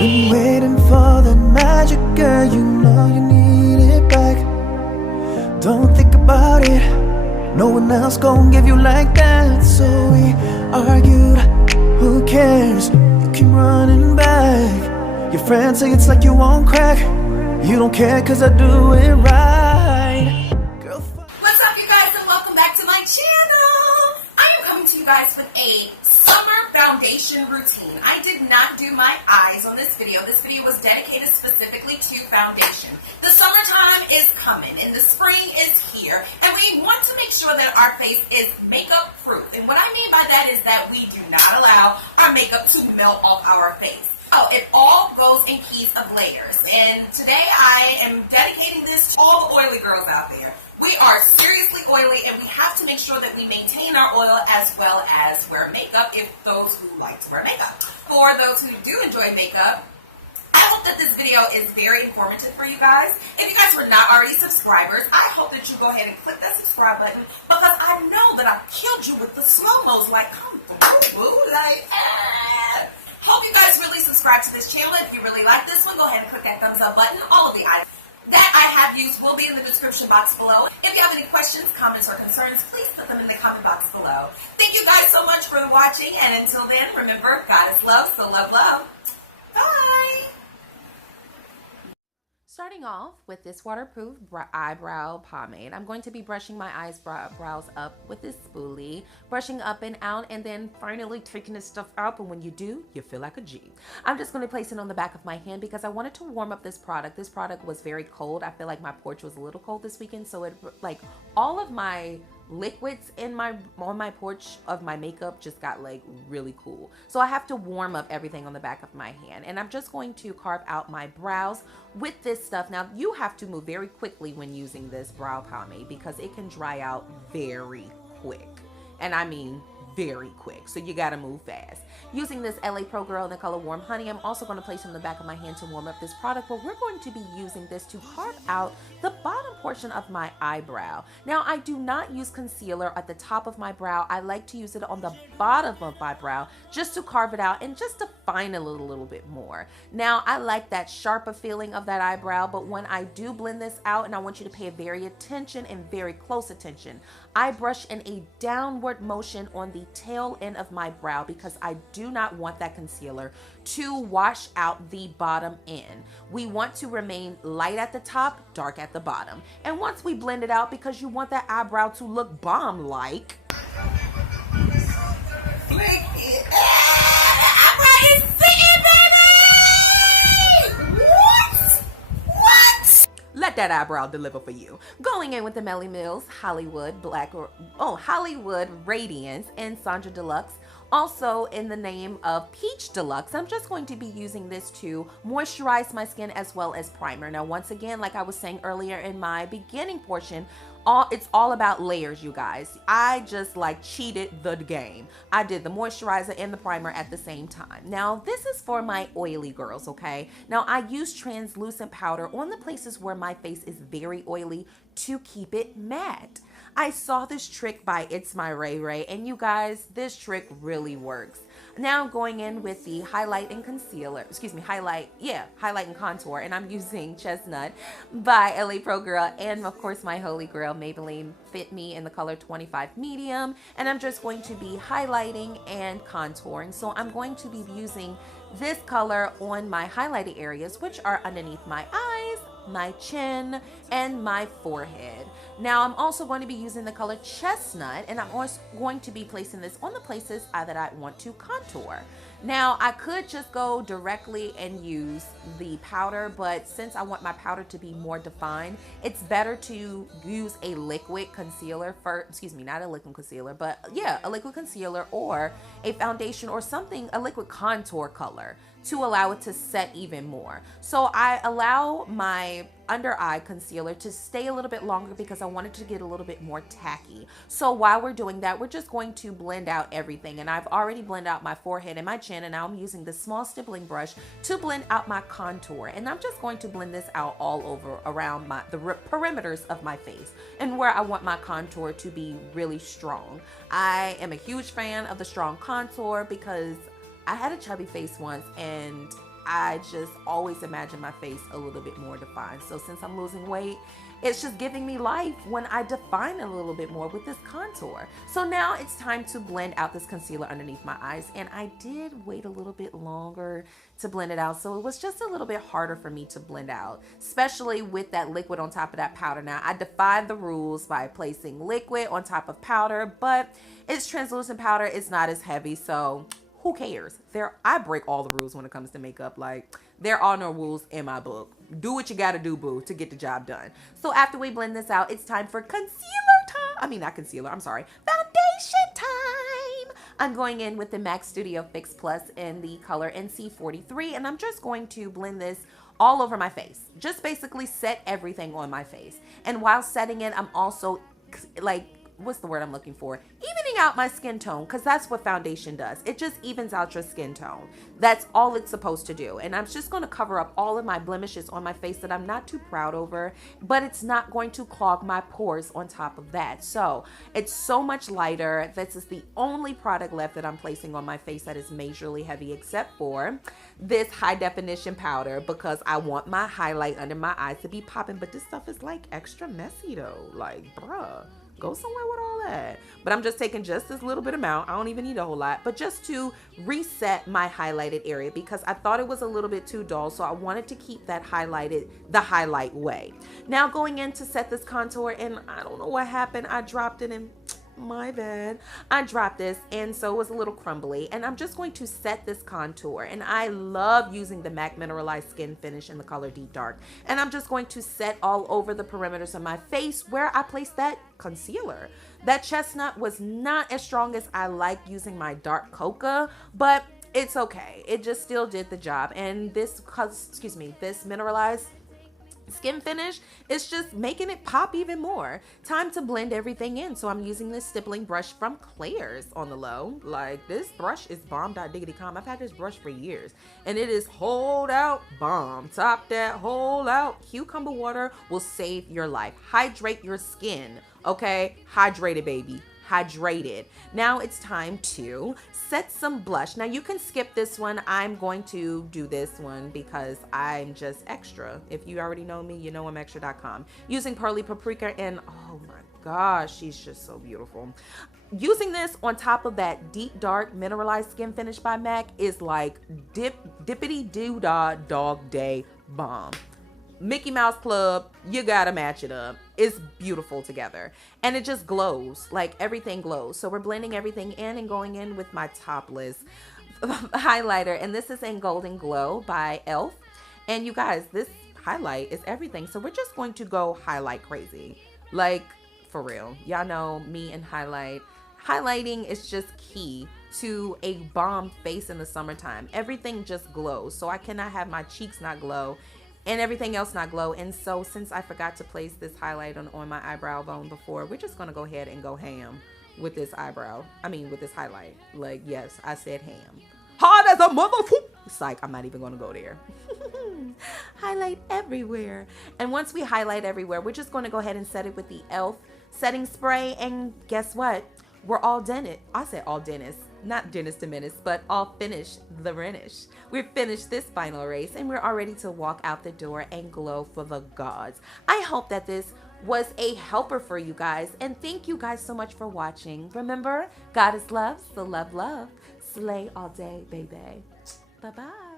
Been waiting for the magic, girl, you know you need it back. Don't think about it, no one else gon' give you like that. So we argued, who cares, you keep running back. Your friends say it's like you won't crack. You don't care cause I do it right. Girl, what's up you guys, and welcome back to my channel. I am coming to you guys with a summer foundation routine. I did not do my eyes on this video. This video was dedicated specifically to foundation. The summertime is coming and the spring is here, and we want to make sure that our face is makeup proof. And what I mean by that is that we do not allow our makeup to melt off our face. Oh, it all goes in keys of layers. And today I am dedicating this to all the oily girls out there. We are seriously oily, and we have to make sure that we maintain our oil as well as wear makeup, if those who like to wear makeup. For those who do enjoy makeup, I hope that this video is very informative for you guys. If you guys were not already subscribers, I hope that you go ahead and click that subscribe button, because I know that I've killed you with the slow-mos, like, come through, boo, like, Hope you guys really subscribe to this channel. If you really like this one, go ahead and click that thumbs up button. All of the items that I have used will be in the description box below. If you have any questions, comments, or concerns, please put them in the comment box below. Thank you guys so much for watching, and until then, remember, God is love, so love, love. Bye! Starting off with this waterproof eyebrow pomade, I'm going to be brushing my eyebrows up with this spoolie, brushing up and out, and then finally taking this stuff out. And when you do, you feel like a G. I'm just going to place it on the back of my hand because I wanted to warm up this product. This product was very cold. I feel like my porch was a little cold this weekend, so it, like, all of my liquids in on my porch of my makeup just got like really cool. So I have to warm up everything on the back of my hand, and I'm just going to carve out my brows with this stuff. Now you have to move very quickly when using this brow pomade because it can dry out very quick, and I mean very quick, so you gotta move fast. Using this LA Pro Girl in the color Warm Honey, I'm also going to place it on the back of my hand to warm up this product, but we're going to be using this to carve out the bottom portion of my eyebrow. Now, I do not use concealer at the top of my brow. I like to use it on the bottom of my brow just to carve it out and just define it a little bit more. Now, I like that sharper feeling of that eyebrow, but when I do blend this out, and I want you to pay very attention and very close attention, I brush in a downward motion on the tail end of my brow because I do not want that concealer to wash out the bottom end. We want to remain light at the top, dark at the bottom. And once we blend it out, because you want that eyebrow to look bomb-like, let that eyebrow deliver for you. Going in with the Melly Mills Hollywood Hollywood Radiance and Sandra Deluxe, also in the name of Peach Deluxe. I'm just going to be using this to moisturize my skin as well as primer. Now, once again, like I was saying earlier in my beginning portion, it's all about layers, you guys. I just like cheated the game. I did the moisturizer and the primer at the same time. Now, this is for my oily girls, okay? Now, I use translucent powder on the places where my face is very oily to keep it matte. I saw this trick by It's My Ray Ray, and you guys, this trick really works. Now I'm going in with the highlight and concealer, highlight and contour, and I'm using Chestnut by LA Pro Girl, and of course my holy grail Maybelline Fit Me in the color 25 medium, and I'm just going to be highlighting and contouring. So I'm going to be using this color on my highlighted areas, which are underneath my eyes, my chin, and my forehead. Now I'm also going to be using the color Chestnut, and I'm also going to be placing this on the places that I want to contour. Now, I could just go directly and use the powder, but since I want my powder to be more defined, it's better to use a liquid concealer not a liquid concealer, but yeah, a liquid concealer or a foundation or something, a liquid contour color to allow it to set even more. So I allow my under eye concealer to stay a little bit longer because I wanted to get a little bit more tacky. So while we're doing that, we're just going to blend out everything. And I've already blended out my forehead and my chin, and now I'm using the small stippling brush to blend out my contour. And I'm just going to blend this out all over around the perimeters of my face and where I want my contour to be really strong. I am a huge fan of the strong contour because I had a chubby face once, and I just always imagine my face a little bit more defined. So since I'm losing weight, it's just giving me life when I define a little bit more with this contour. So now it's time to blend out this concealer underneath my eyes. And I did wait a little bit longer to blend it out. So it was just a little bit harder for me to blend out, especially with that liquid on top of that powder. Now I defied the rules by placing liquid on top of powder, but it's translucent powder. It's not as heavy. So who cares? I break all the rules when it comes to makeup. Like, there are no rules in my book. Do what you gotta do, boo, to get the job done. So after we blend this out, it's time for concealer time. I mean, not concealer, I'm sorry. Foundation time. I'm going in with the MAC Studio Fix Plus in the color NC43, and I'm just going to blend this all over my face. Just basically set everything on my face. And while setting it, I'm also like, what's the word I'm looking for? Evening out my skin tone, because that's what foundation does. It just evens out your skin tone. That's all it's supposed to do. And I'm just going to cover up all of my blemishes on my face that I'm not too proud over, but it's not going to clog my pores on top of that. So it's so much lighter. This is the only product left that I'm placing on my face that is majorly heavy, except for this high definition powder, because I want my highlight under my eyes to be popping. But this stuff is like extra messy though. Like, bruh, go somewhere with all that. But I'm just taking just this little bit amount. I don't even need a whole lot, but just to reset my highlighted area, because I thought it was a little bit too dull. So I wanted to keep that highlighted the highlight way. Now going in to set this contour, and I don't know what happened. I dropped it in. My bad. I dropped this, and so it was a little crumbly, and I'm just going to set this contour. And I love using the MAC Mineralize Skinfinish in the color Deep Dark, and I'm just going to set all over the perimeters of my face where I placed that concealer. That Chestnut was not as strong as I like using my dark cocoa, but it's okay. It just still did the job. And this Mineralize Skinfinish is just making it pop even more. Time to blend everything in. So I'm using this stippling brush from Claire's on the low. Like, this brush is bomb.diggity.com. I've had this brush for years, and it is hold out bomb. Top that, hold out. Cucumber water will save your life. Hydrate your skin, okay? Hydrated, baby. Hydrated. Now it's time to set some blush. Now you can skip this one. I'm going to do this one because I'm just extra. If you already know me, you know I'm extra.com. Using Pearly Paprika, and oh my gosh, she's just so beautiful. Using this on top of that Deep Dark Mineralized Skin Finish by MAC is like dippity doo dah dog day bomb. Mickey Mouse Club, you gotta match it up. It's beautiful together, and it just glows. Like, everything glows. So we're blending everything in and going in with my topless highlighter, and this is in Golden Glow by e.l.f. And you guys, this highlight is everything. So we're just going to go highlight crazy, like, for real. Y'all know me and highlight. Highlighting is just key to a bomb face in the summertime. Everything just glows. So I cannot have my cheeks not glow and everything else not glow. And so since I forgot to place this highlight on my eyebrow bone before, we're just gonna go ahead and go ham with this with this highlight. Like, yes, I said ham. Hard as a motherfucker. It's like, I'm not even gonna go there. Highlight everywhere. And once we highlight everywhere, we're just gonna go ahead and set it with the e.l.f. setting spray. And guess what? We're all done it. I said all dentist. Not Dennis to Menace, but all finished the Renish. We've finished this final race, and we're all ready to walk out the door and glow for the gods. I hope that this was a helper for you guys, and thank you guys so much for watching. Remember, God is love, so love, love. Slay all day, baby. Bye-bye.